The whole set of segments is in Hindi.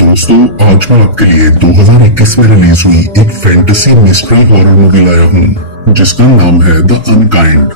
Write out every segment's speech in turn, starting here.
दोस्तों, आज मैं आपके लिए 2021 में रिलीज हुई एक फैंटेसी मिस्ट्री हॉरर मूवी लाया हूँ जिसका नाम है द अनकाइंड।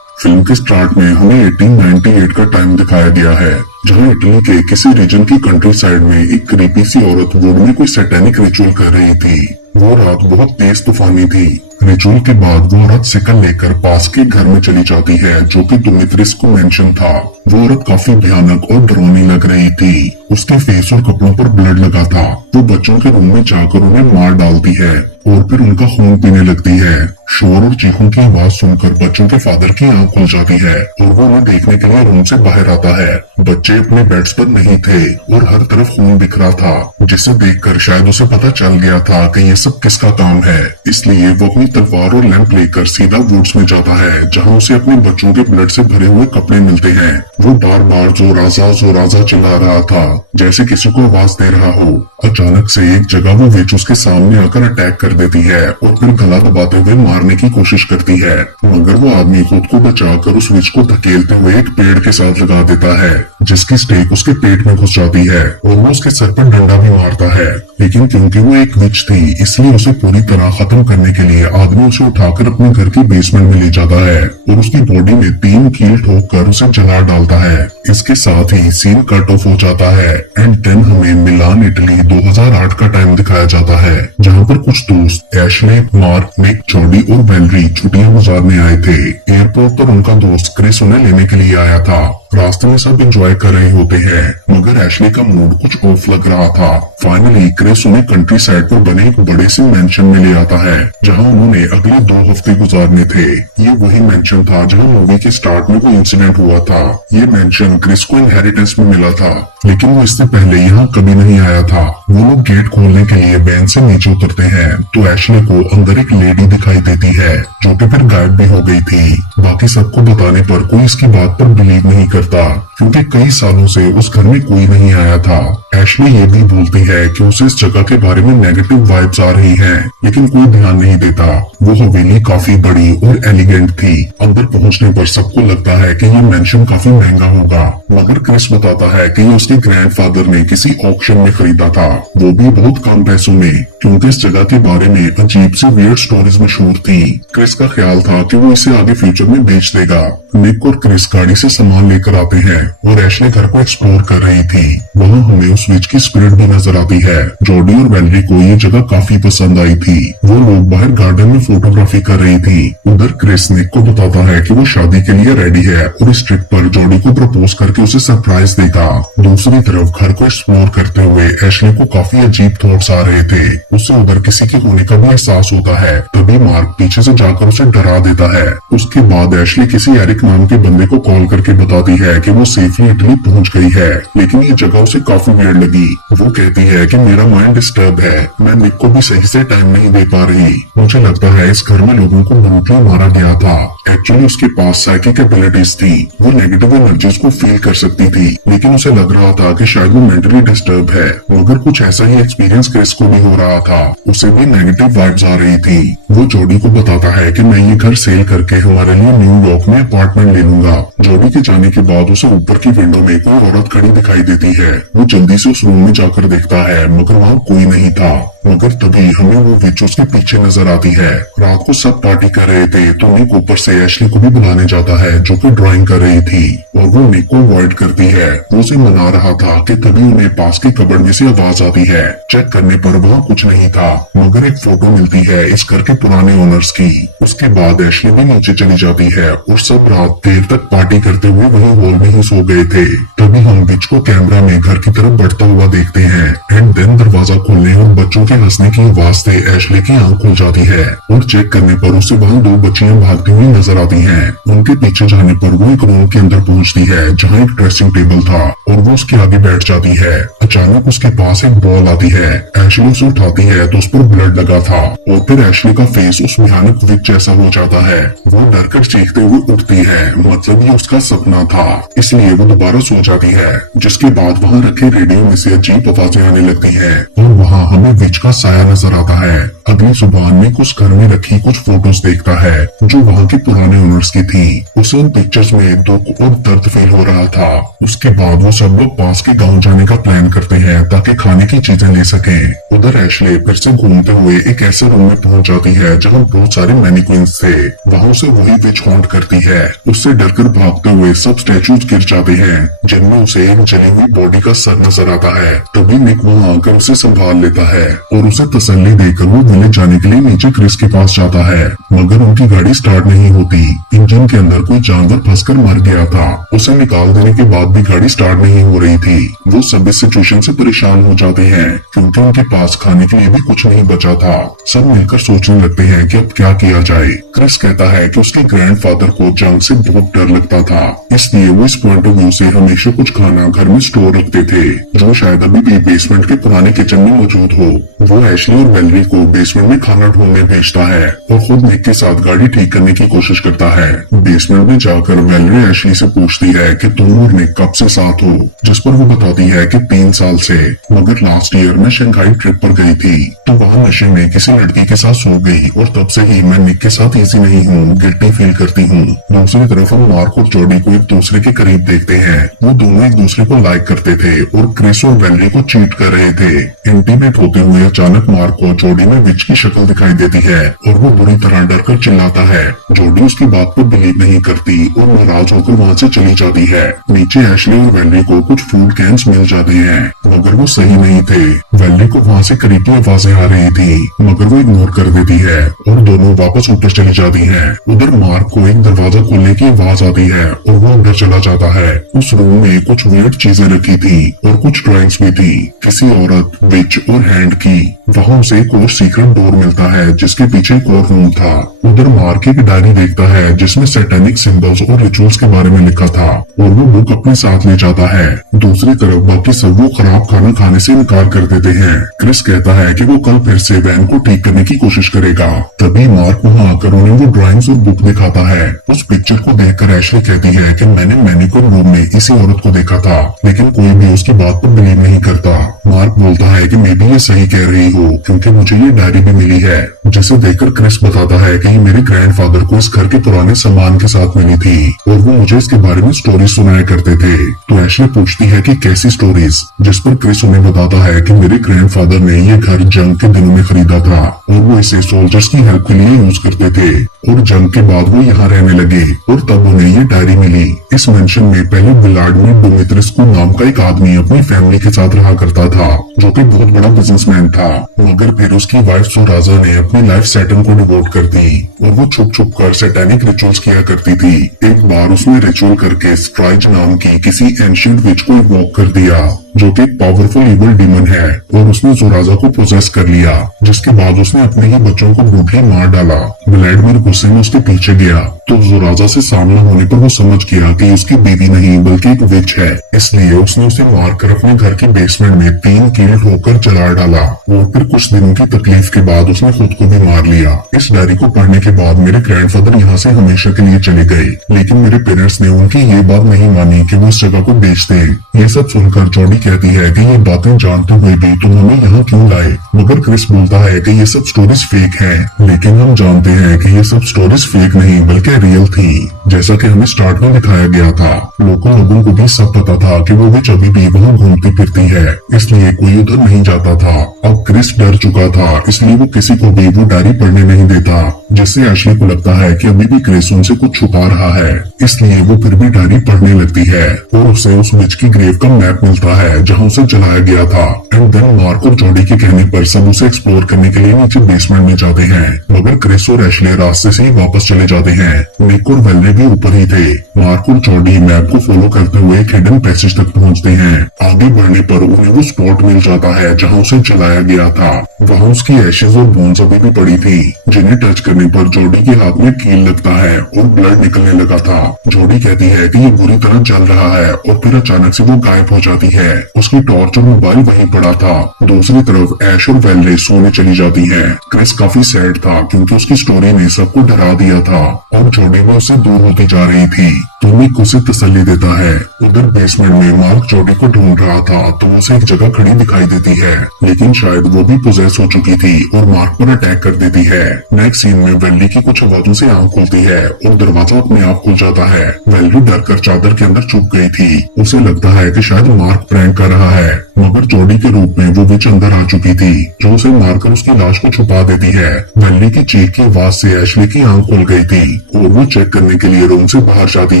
फिल्म के स्टार्ट में हमें 1898 का टाइम दिखाया गया है, जहां इटली के किसी रीजन की कंट्री साइड में एक क्रीपी सी औरत वुड में कोई सैटेनिक रिचुअल कर रही थी। वो रात बहुत तेज तूफानी थी। रिचुअल के बाद वो औरत सिकल लेकर पास के घर में चली जाती है, जो कि दुमित्रिस को मेंशन था। वो औरत काफी भयानक और डरावनी लग रही थी। उसके फेस और कपड़ों पर ब्लड लगा था। वो बच्चों के रूम में जाकर उन्हें मार डालती है और फिर उनका खून पीने लगती है। शोर और चीखों की आवाज सुनकर बच्चों के फादर की आंख खुल जाती है और वो उन्हें देखने के लिए रूम से बाहर आता है। बच्चे अपने बेड्स पर नहीं थे और हर तरफ खून बिखरा था, जिसे देखकर शायद उसे पता चल गया था कि ये सब किसका काम है। इसलिए वो अपनी तलवार और लैंप लेकर सीधा वुड्स में जाता है, जहाँ उसे अपने बच्चों के ब्लड से भरे हुए कपड़े मिलते हैं। वो बार बार जोराजा चिल्ला रहा था, जैसे किसी को आवाज दे रहा हो। अचानक से एक जगह वो विच उसके सामने आकर अटैक कर देती है और फिर गला दबाते हुए मारने की कोशिश करती है, मगर वो आदमी खुद को बचाकर उस विच को धकेलते हुए एक पेड़ के साथ लगा देता है, जिसकी स्टेक उसके पेट में घुस जाती है और वो उसके सर पर डंडा भी मारता है। लेकिन क्योंकि वो एक विच थी, इसलिए उसे पूरी तरह खत्म करने के लिए आदमी उसे उठाकर अपने घर की बेसमेंट में ले जाता है और उसकी बॉडी में 3 कील ठोक कर उसे जला डालता है। इसके साथ ही सीन कट ऑफ हो जाता है एंड देन हमें मिलान इटली 2008 का टाइम दिखाया जाता है, जहाँ पर कुछ दोस्त एशले, मार्क, निक, जॉडी और वेलरी छुट्टियां गुजारने आए थे। एयरपोर्ट पर उनका दोस्त क्रिस उन्हें लेने के लिए आया था। रास्ते में सब एंजॉय कर रहे होते हैं, मगर एशले का मूड कुछ ऑफ लग रहा था। फाइनली क्रिस उन्हें कंट्री साइड पर बने एक बड़े से मेंशन में ले आता है, जहां उन्होंने अगले 2 हफ्ते गुजारने थे। ये वही मेंशन था जहां मूवी के स्टार्ट में कोई इंसिडेंट हुआ था। ये मेंशन क्रिस को इनहेरिटेंस में मिला था, लेकिन वो इससे पहले यहाँ कभी नहीं आया था। वो लोग गेट खोलने के लिए वैन से नीचे उतरते हैं तो एशले को अंदर एक लेडी दिखाई देती है, जो कि फिर गायब भी हो गई थी। बाकी सबको बताने पर कोई इसकी बात पर बिलीव नहीं करता, क्योंकि कई सालों से उस घर में कोई नहीं आया था। एशले ये भी बोलती है कि उसे इस जगह के बारे में नेगेटिव वाइब्स आ रही हैं, लेकिन कोई ध्यान नहीं देता। वो हवेली काफी बड़ी और एलिगेंट थी। अंदर पहुंचने पर सबको लगता है कि यह मेंशन काफी महंगा होगा, मगर क्रिस बताता है कि ये उसके ग्रैंडफादर ने किसी ऑक्शन में खरीदा था, वो भी बहुत कम पैसों में, क्योंकि इस जगह के बारे में अजीब सी वियर्ड स्टोरीज मशहूर थी। क्रिस का ख्याल था कि वो इसे आगे फ्यूचर में बेच देगा। निक और क्रिस गाड़ी से सामान लेकर आते हैं और एशले घर को एक्सप्लोर कर रही थी। वहाँ हमें उस विच की स्पिरिट भी नजर आती है। जॉडी और वेलरी को ये जगह काफी पसंद आई थी। वो लोग बाहर गार्डन में फोटोग्राफी कर रही थी। उधर क्रिस निक को बताता है कि वो शादी के लिए रेडी है और इस ट्रिप पर जॉडी को प्रपोज करके उसे सरप्राइज देगा। दूसरी तरफ घर को एक्सप्लोर करते हुए एशले को काफी अजीब थॉट्स आ रहे थे। उसे उधर किसी के होने का भी एहसास होता है। तभी मार्क पीछे से जाकर उसे डरा देता है। उसके बाद एशले किसी एरिक नाम के बंदे को कॉल करके बताती है कि वो सेफली इटली पहुंच गई है, लेकिन ये जगह उसे काफी वियर्ड लगी। वो कहती है कि मेरा माइंड डिस्टर्ब है, मैं निक को भी सही से टाइम नहीं दे पा रही। मुझे लगता है इस घर में लोगों को ब्रूटली मारा गया था। एक्चुअली उसके पास साइकिक एबिलिटीज थी। वो नेगेटिव एनर्जीज को फील कर सकती थी, लेकिन उसे लग रहा था कि शायद वो मेंटली डिस्टर्ब है। मगर कुछ ऐसा ही एक्सपीरियंस क्रिस को भी हो रहा था। उसे भी नेगेटिव वाइब्स आ रही थी। वो जॉडी को बताता है कि मैं ये घर सेल करके हमारे लिए न्यूयॉर्क में अपार्टमेंट ले लूंगा। जॉडी के जाने के बाद उसे ऊपर की विंडो में कोई औरत खड़ी दिखाई देती है। वो जल्दी से उस रूम में जाकर देखता है, मगर वहाँ कोई नहीं था। मगर तभी हमें वो विच उसके पीछे नजर आती है। रात को सब पार्टी कर रहे थे तो निक ऊपर से एशले को भी बुलाने जाता है, जो कि ड्राइंग कर रही थी, और वो निक को अवॉइड करती है। वो उसे मना रहा था कि तभी उन्हें पास के कबर्ड में से आवाज आती है। चेक करने पर वहाँ कुछ नहीं था, मगर एक फोटो मिलती है इस घर के पुराने ओनर्स की। उसके बाद एशले भी नीचे चली जाती है और सब रात देर तक पार्टी करते हुए वहीं हॉल में ही सो गए थे। तभी हम विच को कैमरा में घर की तरफ बढ़ता हुआ देखते हैं एंड देन दरवाजा खोलने और बच्चों के हंसने की आवाज से एशले की आंख खुल जाती है और चेक करने पर उसे वहाँ 2 बच्चियां भागती हुई नजर आती हैं। उनके पीछे जाने पर वो एक रूम के अंदर पहुँचती है, जहाँ एक ड्रेसिंग टेबल था, और वो उसके आगे बैठ जाती है। अचानक उसके पास एक बॉल आती है। एशले उसे उठाती है तो उस पर ब्लड लगा था और फिर एशले का फेस उस भयानक विच जैसा हो जाता है। वो डरकर चीखते हुए उठती है, मतलब ये उसका सपना था, इसलिए वो दोबारा सो जाती है। जिसके बाद वहाँ रखे रेडियो में से अजीब आवाजें आने लगती है और वहाँ हमें विच का साया नजर आता है। अगली सुबह निक उस घर में रखी कुछ फोटोज देखता है जो वहाँ के पुराने ओनर्स की थी। उसे उन पिक्चर्स में दुख और दर्द फील हो रहा था। उसके बाद वो सब लोग पास के गांव जाने का प्लान करते हैं ताकि खाने की चीजें ले सकें। उधर एशले फिर से घूमते हुए एक ऐसे रूम में पहुंच जाती है जहाँ बहुत सारे मैनिक्विन्स थे। वहाँ उसे वही विच हॉन्ट करती है। उससे डरकर भागते हुए सब स्टैचूज गिर जाते हैं जिनमें उसे एक जली हुई बॉडी का सर नजर आता है। तभी निक वहाँ आकर उसे संभाल लेता है और उसे तसल्ली देकर वो विलेज जाने के लिए नीचे क्रिस के पास जाता है, मगर उनकी गाड़ी स्टार्ट नहीं होती। इंजन के अंदर कोई जानवर फंसकर मर गया था। उसे निकाल देने के बाद भी गाड़ी स्टार्ट नहीं हो रही थी। वो सब इस सिचुएशन से परेशान हो जाते हैं क्योंकि उनके पास खाने के लिए भी कुछ नहीं बचा था। सब मिलकर सोचने लगते हैं कि अब क्या किया जाए। क्रिस कहता है कि उसके ग्रैंडफादर को जंग से बहुत डर लगता था, इसलिए वो इस पॉइंट ऑफ व्यू से हमेशा कुछ खाना घर में स्टोर रखते थे जो शायद अभी भी बेसमेंट के पुराने किचन में मौजूद हो। वो एशली और वेलरी को बेसमेंट में खाना ढूंढने भेजता है और खुद निक के साथ गाड़ी ठीक करने की कोशिश करता है। बेसमेंट में जाकर वेलरी एशली से पूछती है कि तुम और निक कब से साथ हो, जिस पर वो बताती है कि 3 साल से, मगर लास्ट ईयर मैं शंघाई ट्रिप पर गई थी तो वहाँ नशे में किसी लड़की के साथ सो गई और तब से ही मैं निक के साथ इजी नहीं हूँ, गिल्टी फील करती हूँ। दूसरी तरफ हम मार्क और जॉडी को एक दूसरे के करीब देखते हैं। वो दोनों एक दूसरे को लाइक करते थे और क्रिस और वेलरी को चीट कर रहे थे। इंटीमेट होते हुए अचानक मार्क को जॉडी में विच की शक्ल दिखाई देती है और वो बुरी तरह डर कर चिल्लाता है। जॉडी उसकी बात पर बिलीव नहीं करती और नाराज होकर वहाँ से चली जाती है। नीचे एशली और वेलरी को कुछ फूड कैंस मिल जाते हैं मगर वो सही नहीं थे। वेलरी को वहाँ से करीबी आवाजें आ रही थी मगर वो इग्नोर कर देती है और दोनों वापस ऊपर चली जाती हैं। उधर मार्क को एक दरवाजा खोलने की आवाज आती है और वो अंदर चला जाता है। उस रूम में कुछ वियर्ड चीजें रखी थी और कुछ ड्राइंग्स भी थी किसी औरत, विच और हैंड की। वहाँ उसे एक और सीक्रेट डोर मिलता है जिसके पीछे एक और रूम था। उधर मार्क एक डायरी देखता है जिसमें सैटेनिक सिंबल्स और रिचुअल्स के बारे में लिखा था और वो बुक अपने साथ ले जाता है। दूसरी तरफ बाकी सब वो खराब खाना खाने से इनकार कर देते हैं। क्रिस कहता है कि वो कल फिर से वैन को ठीक करने की कोशिश करेगा। तभी मार्क वहाँ आकर उन्हें वो ड्राइंग्स और बुक दिखाता है। उस पिक्चर को देखकर एशली कहती है कि मैंने मैनिक्योर रूम में इसी औरत को देखा था, लेकिन कोई भी उसकी बात पर बिलीव नहीं करता। मार्क बोलता है कि मे बी ये सही कह रही हो क्योंकि मुझे ये डायरी भी मिली है, जिसे देखकर क्रिस बताता है कि ये मेरे ग्रैंडफादर को इस घर के पुराने सामान के साथ मिली थी और वो मुझे इसके बारे में स्टोरी सुनाया करते थे। तो एशली पूछती है कि कैसी स्टोरीज, जिस पर क्रिस उन्हें बताता है कि मेरे ग्रैंडफादर ने ये घर जंग के दिनों में खरीदा था और वो इसे सोल्जर्स की हेल्प के लिए यूज करते थे और जंग के बाद वो यहाँ रहने लगे और तब उन्हें ये डायरी मिली। इस मेंशन में पहले व्लादिमीर डोमित्रेस्कू नाम का एक आदमी अपनी फैमिली के साथ रहा करता था जो कि बहुत बड़ा बिजनेसमैन था, मगर फिर उसकी वाइफ जोराजा ने अपनी लाइफ सैटन को डिवोट कर दी और वो छुप छुप कर सैटेनिक रिचुअल्स किया करती थी। एक बार उसने रिचुअल करके स्ट्राइज नाम की किसी एंशिएंट विच को इवोक कर दिया जो कि एक पावरफुल इवल डीमन है और उसने जोराजा को पोजेस कर लिया, जिसके बाद उसने अपने ही बच्चों को ब्रूटली मार डाला। व्लादिमीर गुस्से में उसके पीछे गया तो जोराजा से सामना होने पर वो समझ गया कि उसकी बीवी नहीं बल्कि एक विच है, इसलिए उसने उसे मारकर अपने घर के बेसमेंट में 3 कील ठोकर जला डाला और फिर कुछ दिनों की तकलीफ के बाद उसने खुद को भी मार लिया। इस डायरी को पढ़ने के बाद मेरे ग्रैंडफादर यहाँ से हमेशा के लिए चले गए, लेकिन मेरे पेरेंट्स ने उनकी ये बात नहीं मानी कि वो इस जगह को बेच दें। ये सब सुनकर जॉडी कहती है कि ये बातें जानते हुए भी तुम हमें यहाँ क्यों लाए, मगर क्रिस बोलता है कि ये सब स्टोरीज फेक हैं, लेकिन हम जानते हैं कि ये सब स्टोरीज फेक नहीं बल्कि रियल थी। जैसा कि हमें स्टार्ट में दिखाया गया था, लोगों को भी सब पता था कि वो विच अभी भी वहाँ घूमती फिरती है, इसलिए कोई उधर नहीं जाता था। अब क्रिस डर चुका था, इसलिए वो किसी को भी वो डायरी पढ़ने नहीं देता, जिससे एशली को लगता है कि अभी भी क्रिस उनसे कुछ छुपा रहा है, इसलिए वो फिर भी डायरी पढ़ने लगती है और उसे उस विच की ग्रेव का मैप मिलता है जहाँ उसे जलाया गया था। एंड देन मार्क और जॉडी के कहने पर सब उसे एक्सप्लोर करने के लिए नीचे बेसमेंट में जाते हैं, मगर क्रिस और एशले रास्ते से ही वापस चले जाते हैं। निक और वेलरी भी ऊपर ही थे। मार्क और जॉडी मैप को फॉलो करते हुए एक हिडन पैसेज तक पहुंचते हैं। आगे बढ़ने पर उन्हें वो स्पॉट मिल जाता है जहां उसे जलाया गया था। वहां उसकी एशेज और बोन्स अभी भी पड़ी थी, जिन्हें टच करने पर जॉडी के हाथ में कील लगता है और ब्लड निकलने लगा था। जॉडी कहती है कि ये बुरी तरह जल रहा है और फिर अचानक से वो गायब हो जाती है। उसकी टॉर्च और मोबाइल वहीं पड़ा था। दूसरी तरफ ऐश और वेलरी सोने चली जाती है। क्रिस काफी सैड था क्योंकि उसकी स्टोरी ने सबको डरा दिया था और जॉडी भी उससे दूर होती जा रही थी। तो निक उसे तसल्ली देता है। उधर बेसमेंट में मार्क जॉडी को ढूंढ रहा था तो उसे एक जगह खड़ी दिखाई देती है, लेकिन शायद वो भी पोजेस हो चुकी थी और मार्क पर अटैक कर देती है। नेक्स्ट सीन में वेली की कुछ आवाजों से आंख खुलती है और दरवाजा अपने आप खुल जाता है। वेली डरकर चादर के अंदर छुप गई थी। उसे लगता है कि शायद मार्क प्रैंक कर रहा है, मगर जॉडी के रूप में वो विच अंदर आ चुकी थी जो उसे मारकर उसकी लाश को छुपा देती है। वेली की चीख की आवाज से एशली की आंख खुल गई थी और वो चेक करने के लिए रूम से बाहर जाती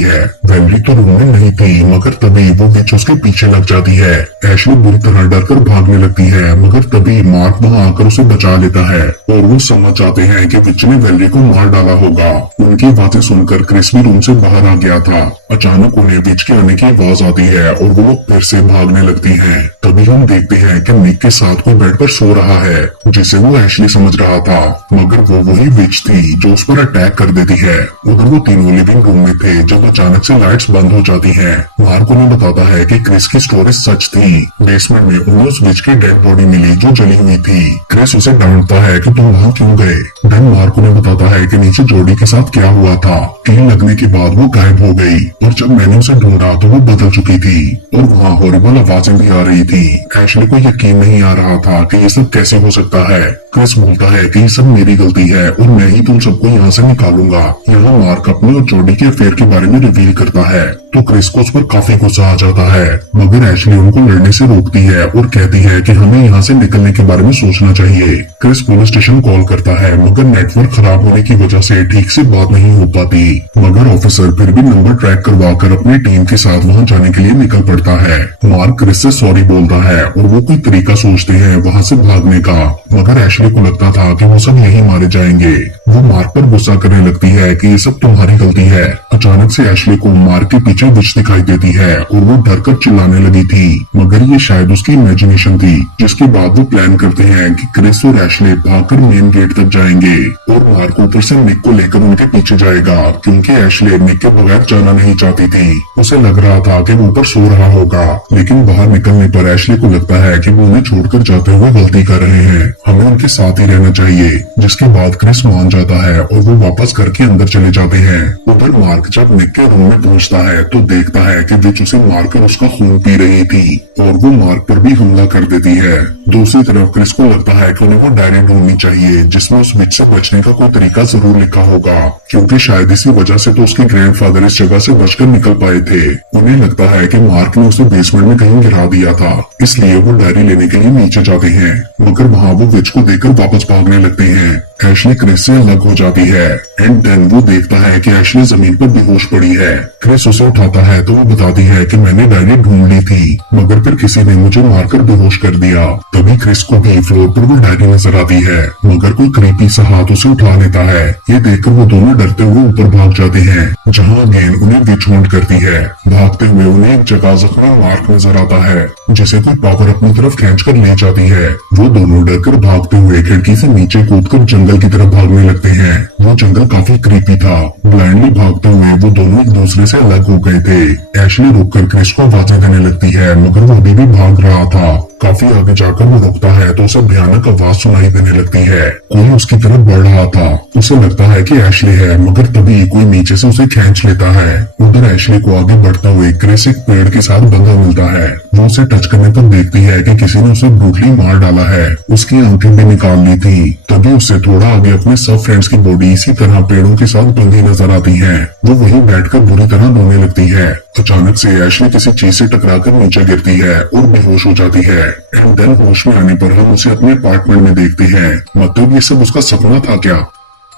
है। वेली तो रूम में नहीं थी, मगर तभी वो विच उसके पीछे लग जाती है। एशली बुरी तरह डरकर भागने लगती है, मगर तभी मार्क वहाँ आकर उसे बचा लेता है और वो समझ जाते हैं कि विच ने वेली को मार डाला होगा। उनकी बातें सुनकर क्रिस भी रूम से बाहर आ गया था। अचानक उन्हें विच के आने की आवाज आती है और वो लोग फिर से भागने लगती हैं। तभी हम देखते हैं कि निक के साथ कोई बेड पर सो रहा है, जिसे वो एशली समझ रहा था, मगर वो वही विच थी जो उस पर अटैक कर देती है। उधर वो तीनों लिविंग रूम में थे जब अचानक से लाइट्स बंद हो जाती हैं। मार्क उन्हें बताता है कि क्रिस की स्टोरी सच थी। बेसमेंट में उन्हें उस विच की डेड बॉडी मिली जो जली हुई थी। क्रिस उसे डांटता है कि तुम वहाँ क्यों गए। देन मार्क उन्हें बताता है कि नीचे जॉडी के साथ क्या हुआ था। कील लगने के बाद वो गायब हो गई और जब मैंने उसे ढूंढा तो वो बदल चुकी थी और वहाँ हॉरिबल आवाजें भी आ रही थी। एशली को यकीन नहीं आ रहा था कि ये सब कैसे हो सकता है। क्रिस बोलता है कि ये सब मेरी गलती है और मैं ही तुम सबको यहाँ से निकालूंगा। यहाँ मार्क अपने और जॉडी के अफेयर के बारे में रिवील करता है तो क्रिस को उस पर काफी गुस्सा आ जाता है, मगर एशली उनको लड़ने से रोकती है और कहती है कि हमें यहाँ से निकलने के बारे में सोचना चाहिए। क्रिस पुलिस स्टेशन कॉल करता है, मगर नेटवर्क खराब होने की वजह से ठीक से बात नहीं हो पाती। मगर ऑफिसर फिर भी नंबर ट्रैक करवा कर अपनी टीम के साथ वहाँ जाने के लिए निकल पड़ता है। मार्क क्रिस से सॉरी बोलता है और वो कोई तरीका सोचते हैं वहाँ से भागने का, मगर एशली को लगता था कि वो सब यही मारे जाएंगे। वो मार्क पर गुस्सा करने लगती है कि ये सब तुम्हारी गलती है। अचानक से एशली को मार्क के पीछे विच दिखाई देती है और वो डरकर चिल्लाने लगी थी, मगर ये शायद उसकी इमेजिनेशन थी। जिसके बाद वो प्लान करते हैं कि क्रिस और एशली भागकर मेन गेट तक जाएंगे और मार्क ऊपर से निक को लेकर उनके पीछे जाएगा, क्योंकि एशली निक के बगैर जाना नहीं चाहती थी। उसे लग रहा था कि वो ऊपर सो रहा होगा, लेकिन बाहर निकलने पर एशली को लगता है कि वो उन्हें छोड़कर जाते हुए गलती कर रहे हैं, हमें उनके साथ ही रहना चाहिए। जिसके बाद क्रिस मान जाता है और वो वापस घर के अंदर चले जाते हैं। उधर मार्क जब निक के रूम में पहुंचता है तो देखता है कि विच उसे मारकर उसका खून पी रही थी और वो मार्क पर भी हमला कर देती है। दूसरी तरफ क्रिस को लगता है कि उन्हें वो डायरी ढूंढनी चाहिए जिसमें उस विच से बचने का कोई तरीका जरूर लिखा होगा, क्योंकि शायद इसी वजह से तो उसके ग्रैंडफादर इस जगह से बचकर निकल पाए थे। उन्हें लगता है कि मार्क ने उसे बेसमेंट में कहीं गिरा दिया था, इसलिए वो डायरी लेने के लिए नीचे जाते हैं, मगर वहाँ वो विच को देखकर वापस भागने लगते हैं। एशली क्रिस से अलग हो जाती है एंड देन वो देखता है कि एशली जमीन पर बेहोश पड़ी है। क्रिस उसे उठाता है तो वो बताती है कि मैंने डायरी ढूंढ ली थी, मगर फिर किसी ने मुझे मारकर बेहोश कर दिया। तभी क्रिस को भी फ्लोर पर वो डायरी नजर आती है, मगर कोई क्रीपी सा हाथ उसे उठा लेता है। ये देखकर वो दोनों डरते हुए ऊपर भाग जाते हैं, जहाँ अगेन उन्हें विच हॉन्ट करती है। भागते हुए उन्हें एक जगह जख्मी मार्क नजर आता है, जिसे कोई पावर अपनी तरफ खींच कर ले जाती है। वो दोनों डरकर भागते हुए खिड़की से नीचे कूदकर जंगल की तरफ भागने लगते हैं। वो जंगल काफी क्रीपी था। ब्लाइंडली भागते हुए वो दोनों एक दूसरे से अलग हो गए थे। एशली रुककर क्रिस को आवाजें देने लगती है, मगर वो अभी भी भाग रहा था। काफी आगे जाकर वो रुकता है तो उसे भयानक आवाज सुनाई देने लगती है। कोई उसकी तरफ बढ़ रहा था। उसे लगता है कि एशली है, मगर तभी कोई नीचे से उसे खींच लेता है। उधर एशली को आगे बढ़ता हुए क्रिस एक पेड़ के साथ बंधा मिलता है। वो उसे टच करने पर देखती है कि किसी ने उसे ब्रूटली मार डाला है। उसकी आंखें भी निकाल ली थी। तभी उससे थोड़ा आगे अपने सब फ्रेंड्स की बॉडी इसी तरह पेड़ों के साथ बंधी नजर आती है। वो वहीं बैठकर बुरी तरह रोने लगती है। अचानक से एशली किसी चीज से टकराकर नीचे गिरती है और बेहोश हो जाती है। एंड देन होश में आने पर हम उसे अपने अपार्टमेंट में देखते हैं। मतलब ये सब उसका सपना था क्या?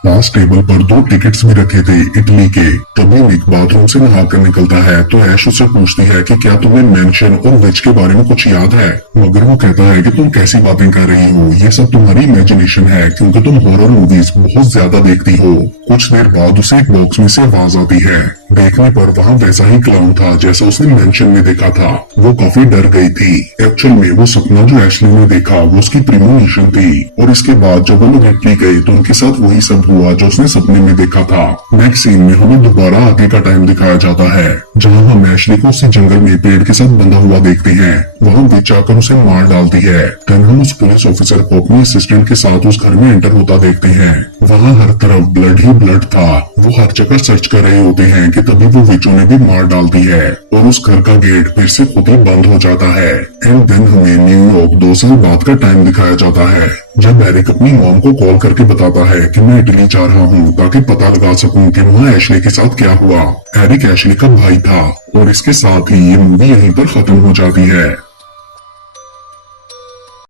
पास टेबल पर 2 टिकट्स भी रखे थे इटली के। तभी निक बाथरूम से नहाकर निकलता है तो ऐश उससे पूछती है कि क्या तुम्हें मेंशन और विच के बारे में कुछ याद है, मगर वो कहता है कि तुम कैसी बातें कर रही हो, ये सब तुम्हारी इमेजिनेशन है, क्योंकि तुम हॉरर मूवीज बहुत ज्यादा देखती हो। कुछ देर बाद उसे एक बॉक्स में से आवाज आती है। देखने पर वहाँ वैसा ही क्लाउन था जैसा उसने मेंशन में देखा था। वो काफी डर गई थी। एक्चुअल में वो सपना जो एशली ने देखा वो उसकी प्रीमोनिशन थी। और इसके बाद जब वो लोग इटली गए तो उनके साथ वही सब हुआ जो उसने सपने में देखा था। नेक्स्ट सीन में हमें दोबारा आगे का टाइम दिखाया जाता है, जहां हम एशली को उसी जंगल में पेड़ के साथ बंधा हुआ देखते हैं। वहां विच आकर उसे मार डालती है। देन हम उस पुलिस ऑफिसर को अपने असिस्टेंट के साथ उस घर में एंटर होता देखते हैं। वहां हर तरफ ब्लड ही ब्लड था। वो हर जगह सर्च कर रहे होते हैं कि तभी वो विचो ने भी मार डाल दी है और उस घर का गेट फिर से खुद ही बंद हो जाता है। एंड देन हमें न्यूयॉर्क 2 साल बाद का टाइम दिखाया जाता है, जब एरिक अपनी मॉम को कॉल करके बताता है कि मैं इटली जा रहा हूँ ताकि पता लगा सकूं कि वहाँ एशली के साथ क्या हुआ। एरिक एशली का भाई था और इसके साथ ही ये मूवी यहीं पर खत्म हो जाती है।